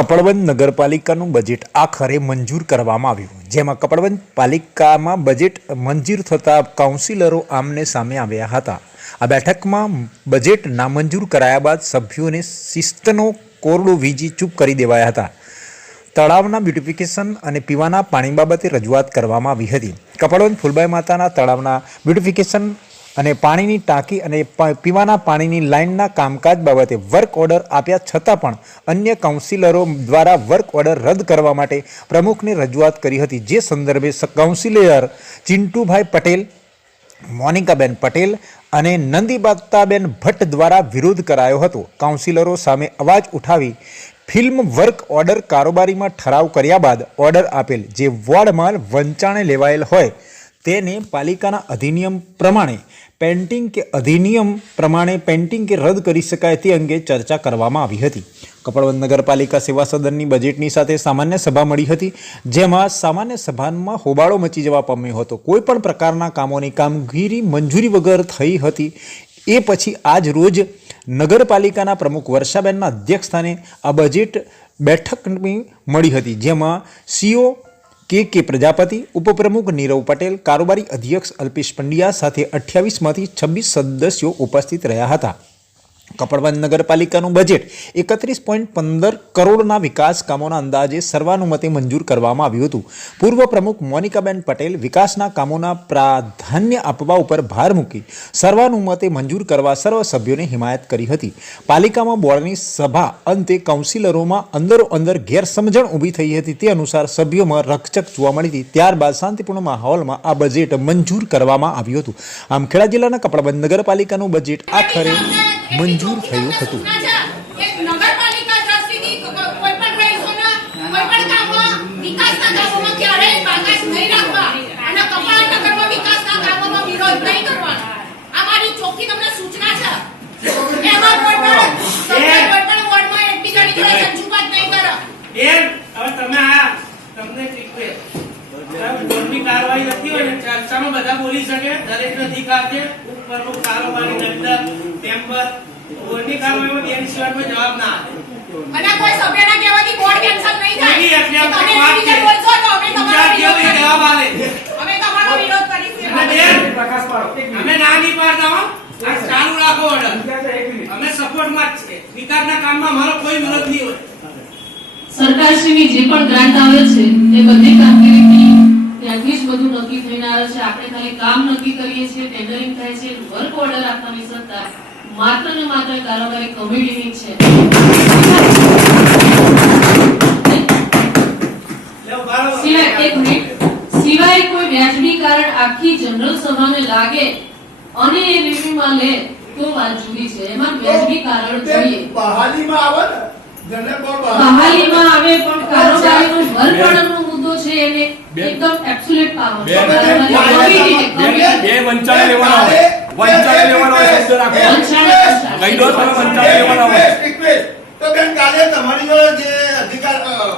Kapadvanj નગરપાલિકાનું budget આખરે મંજૂર કરવામાં આવ્યું, જેમાં કપડવંજ પાલિકામાં બજેટ મંજૂર થતાં કાઉન્સિલરો આમને સામે આવ્યા હતા। આ બેઠકમાં બજેટ નામંજૂર કરાયા બાદ સભ્યોને શિસ્તનો કોરડો વીજી ચૂપ કરી દેવાયા હતા। તળાવના બ્યુટિફિકેશન અને પીવાના પાણી બાબતે રજૂઆત કરવામાં આવી હતી। કપડવંજ ફૂલબાઈ માતાના તળાવના બ્યુટિફિકેશન અને પાણીની ટાંકી અને પીવાના પાણીની લાઇનના કામકાજ બાબતે વર્ક ઓર્ડર આપ્યા છતાં પણ અન્ય કાઉન્સિલરો દ્વારા વર્ક ઓર્ડર રદ કરવા માટે પ્રમુખને રજૂઆત કરી હતી, જે સંદર્ભે કાઉન્સિલર ચિંટુભાઈ પટેલ, મોનિકાબેન પટેલ અને નંદીબાતાબેન ભટ્ટ દ્વારા વિરોધ કરાયો હતો। કાઉન્સિલરો સામે અવાજ ઉઠાવી ફિલ્મ વર્ક ઓર્ડર કારોબારીમાં ઠરાવ કર્યા બાદ ઓર્ડર આપેલ જે વોર્ડમાં વંચાણે લેવાયેલ હોય તેને પાલિકાના અધિનિયમ પ્રમાણે પેન્ટિંગ કે અધિનિયમ પ્રમાણે પેન્ટિંગ કે રદ કરી શકાય તે અંગે ચર્ચા કરવામાં આવી હતી। કપડવંજ નગરપાલિકા સેવા સદનની બજેટની સાથે સામાન્ય સભા મળી હતી, જેમાં સામાન્ય સભામાં હોબાળો મચી જવા પામ્યો હતો। કોઈપણ પ્રકારના કામોની કામગીરી મંજૂરી વગર થઈ હતી। એ પછી આજ રોજ નગરપાલિકાના પ્રમુખ વર્ષાબેનના અધ્યક્ષસ્થાને આ બજેટ બેઠક મળી હતી, જેમાં સીઓ કે પ્રજાપતિ, ઉપપ્રમુખ નીરવ પટેલ, કારોબારી અધ્યક્ષ અલ્પેશ પંડ્યા સાથે 28માંથી 26 સદસ્યો ઉપસ્થિત રહ્યા હતા। કપડવંજ નગરપાલિકાનું બજેટ 31.15 કરોડના વિકાસ કામોના અંદાજે સર્વાનુમતે મંજૂર કરવામાં આવ્યું હતું। પૂર્વ પ્રમુખ મોનિકાબેન પટેલ વિકાસના કામોના પ્રાધાન્ય આપવા ઉપર ભાર મૂકી સર્વાનુમતે મંજૂર કરવા સર્વ સભ્યોને હિમાયત કરી હતી। પાલિકામાં બોર્ડની સભા અંતે કાઉન્સિલરોમાં અંદરોઅંદર ગેરસમજણ ઊભી થઈ હતી, તે અનુસાર સભ્યોમાં રકચક જોવા મળી હતી। ત્યારબાદ શાંતિપૂર્ણ માહોલમાં આ બજેટ મંજૂર કરવામાં આવ્યું હતું। આમ ખેડા જિલ્લાના કપડવંજ નગરપાલિકાનું બજેટ આખરે મંજૂર થયું હતું। કાર્યવાહી નથી હોય ચર્ચામાં બધા બોલી શકે, દરેક અધિકાર છે। ઉપપ્રમુખ, કારોબારી દંડક, મેમ્બર બોર્ડની કાર્યવાહીમાં બેન સિવાય કોઈ જવાબ ના આપે અને કોઈ સભ્યના કહેવાથી બોર્ડ કેન્સલ નહીં થાય। એટલે તમે બીજા બોલશો તો અમે તમારો જવાબ આલે, અમે તમારો વિરોધ કરીશું। અમે ના નહીં પાડતા હો, આ ચાલુ રાખો ઓર્ડર। અમે સપોર્ટમાં જ છે, વિકાસના કામમાં મારો કોઈ વિરોધ નહીં હોય। સરકારશ્રીની જે પણ ગ્રાન્ટ આવે છે એ બધી કામગીરીની ત્યાંથી જ બધું નક્કી થઈને આવે છે। આપણે ખાલી કામ નક્કી કરીએ છીએ, ટેન્ડરિંગ થાય છે, વર્ક ઓર્ડર આપવાની સત્તા માત્ર ને માત્ર કારોબારી કમિટીની છે। સિવાય કોઈ વ્યાજબી કારણ આખી જનરલ સભાને લાગે અને એ રિવ્યુમાં લે તો વાત જુદી છે। એમાં વ્યાજબી કારણ જોઈએ, બહાલીમાં આવે ને બહાલીમાં આવે, પણ કારોબારીનો વર્ક ઓર્ડરનો મુદ્દો છે એને એકદમ એબ્સોલ્યુટ પાવર બે વંચાણે લેવાના હોય, વંચાણે લેવાનો શબ્દ રાખો, કઈ દો તમે વંચાણે લેવાના હોય તો બેન કાલે તમારી જોડે જે અધિકાર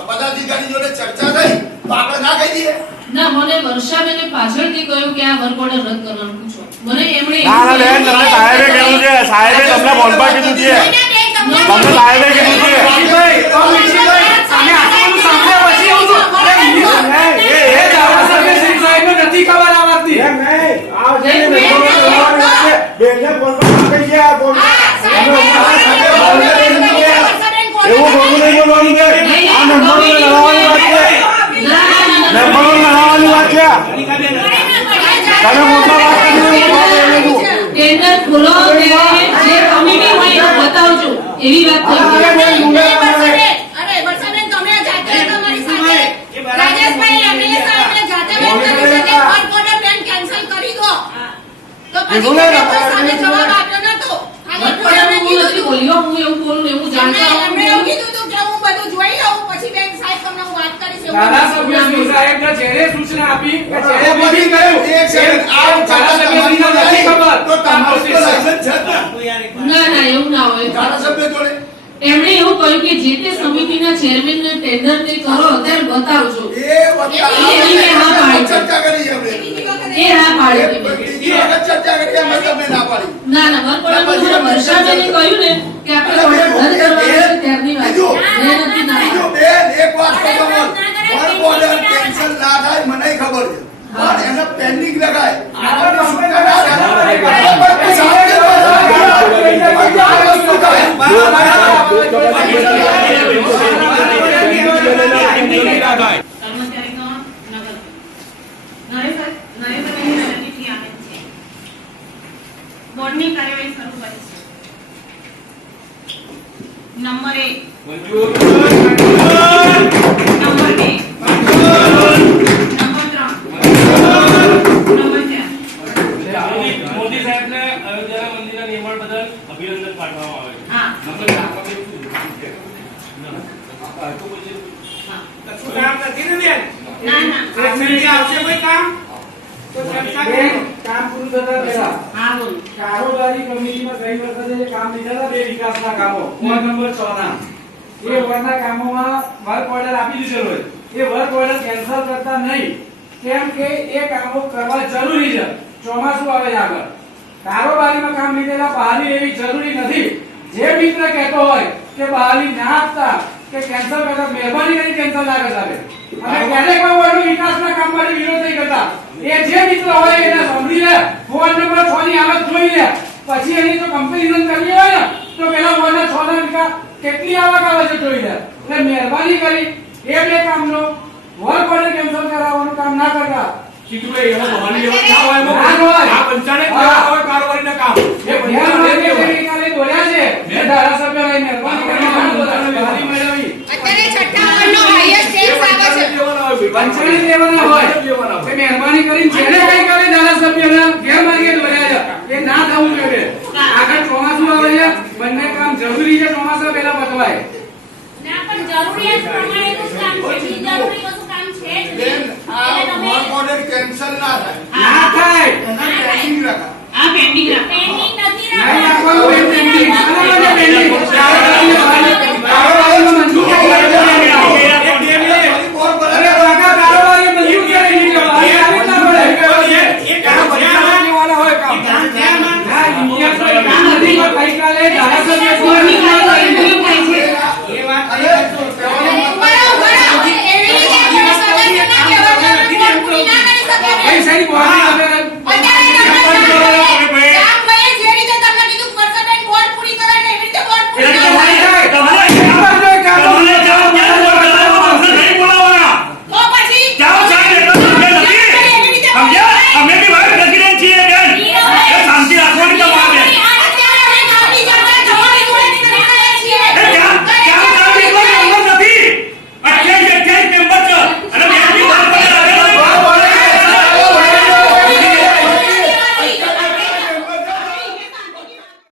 પદાધિકારી જોડે ચર્ચા થઈ તો આપણે ના કહી દઈએ ના। મને વર્ષાબેને પાછળથી કહ્યું કે આ વર્ક ઓર્ડર રદ કરવાનું પૂછો, મને એમણે ના ના બેન તમને સાહેબે કીધું છે, સાહેબે તમને બોલવા કીધું છે, તમને સાહેબે કીધું છે નથી ખબર આ વાતની એમ નહીં આ જે બેનને બોલવા કહી ગયા બોલ એવું બોલું નહીં બોલવાનું છે। આ નંબર લગાવવાની વાત છે, નંબર લગાવવાની વાત છે। તમે મોટા વાત કરી ટેન્ડર ખોલો ત્યારે જે કમિટી હોય એ બતાવજો, એવી વાત થઈ છે। અરે વર્ષાબેન તમે જાતે તમારી સાથે રાજેશભાઈ એમએલએ સાહેબને જાતે વાત કરી શકે, વર્ક ઓર્ડર બેન કેન્સલ કરી દો તો પછી કોઈ સામે જવાબ આપ્યો નતો। ખાલી નથી બોલ્યો, હું એવું બોલું એવું જાણતા એમણે એવું કીધું હતું કે હું બધું જોઈ લઉં પછી બેન સાહેબ તમને હું વાત કરીશ। ધારાસભ્ય શ્રી સાહેબને જેને સૂચના આપી કે જેને બીજી કહ્યું એક સેકન્ડ આ ધારાસભ્યશ્રીને નથી ખબર તો તમારું તો લાયસન્સ છે ને ના એવું ના હોય। ધારાસભ્ય જોડે એમણે એવું કહ્યું કે જે તે સમિતિના ચેરમેનને ટેન્ડર ને કરો અત્યારે બતાવજો, એ વખત ચર્ચા કરી આપણે એ હા પાડી એ વખત ચર્ચા કરી અમે તમને ના પાડી ના વર્ક ઓર્ડર વર્ષાબેને કહ્યું ને કે આપણે ઓર્ડર રદ કરવાનો છે ત્યારની વાત છે, એ નથી ના વર્ક ઓર્ડર કેન્સલ ના થાય મને ખબર છે પણ એને પેન્ડિંગ લગાય આપણને સૂચના ના થાય બરાબર સાહેબ બોર્ડની કાર્યવાહી શરૂ કરી છે. નંબર 1 નંબર 2 મોદી સાહેબને અયોધ્યા મંદિરના નિર્માણ બદલ અભિનંદન પાઠવવામાં આવે છે. હા. કશું કામ નથી ને બેન? ના ના આખરી આવશે કોઈ કામ તો ચર્ચા કરો. કામ પૂરું થતા પહેલા હા બોલો. કારોબારી કમિટીમાં ગઈ વખતે જે કામ લીધા હતા 2 વિકાસના કામો વોર્ડ નંબર 6 ના એ વોર્ડના કામોમાં વર્ક ઓર્ડર આપી દીધેલો હોય એ વર્ક ઓર્ડર કેન્સલ કરતા નહીં કેમ કે એ કામો કરવા જરૂરી છે. ચોમાસું આવે છે આગળ કારોબારીમાં કામ લીધેલા બહાલી એવી જરૂરી નથી. જે મિત્ર કહેતો હોય કે બહાલી ના આપતા કે કેન્સલ કરતા મહેરબાની કરી કેન્સલ ના કરતા અને ક્યારેક કોઈ વોર્ડનું વિકાસના કામ માટે વિરોધ નહીં કરતા. એ જે મિત્ર હોય એને સાંભળી લે વોર્ડ નંબર 6 ની આવક જોઈ લે પછી એની જો કમ્પેરિઝન કરવી હોય ને તો પેલા વોર્ડ 6 ના વિકાસ કેટલી આવક આવે છે જોઈ લે. એટલે મહેરબાની કરી એ બે કામનો વર્ક ઓર્ડર કેન્સલ કરાવવાનું કામ ના કરતા. સીધુભાઈ એમાં બહારની વ્યવસ્થા ના હોય એમાં. ના હોય. આ પંચાયત દ્વારા હોય કારોબારીના કામ. એ ધ્યાન પંચાયત રાખે કે કાલે દોર્યા છે એ ધારાસભ્ય મહેરબાની કરીને બહાલી મેળવી અત્યારે છઠ્ઠા નંબરનો હાઈએસ્ટ ટેક્સ આવે છે. પંચાયત લેવાના હોય કે મહેરબાની કરીને જેને કઈ કરે ધારાસભ્યના ગેરમાર્ગે દોર્યા છે એ ના થવું જોઈએ. આગળ ચોમાસું આવે છે બંને કામ જરૂરી છે ચોમાસા પહેલા પતવાય. ના પણ જરૂરિયાત પ્રમાણેનું જ કામ છે. બિનજરૂરી કશું કામ છે જ નહીં. બેન આ વર્ક ઓર્ડર કેન્સલ ના થાય ના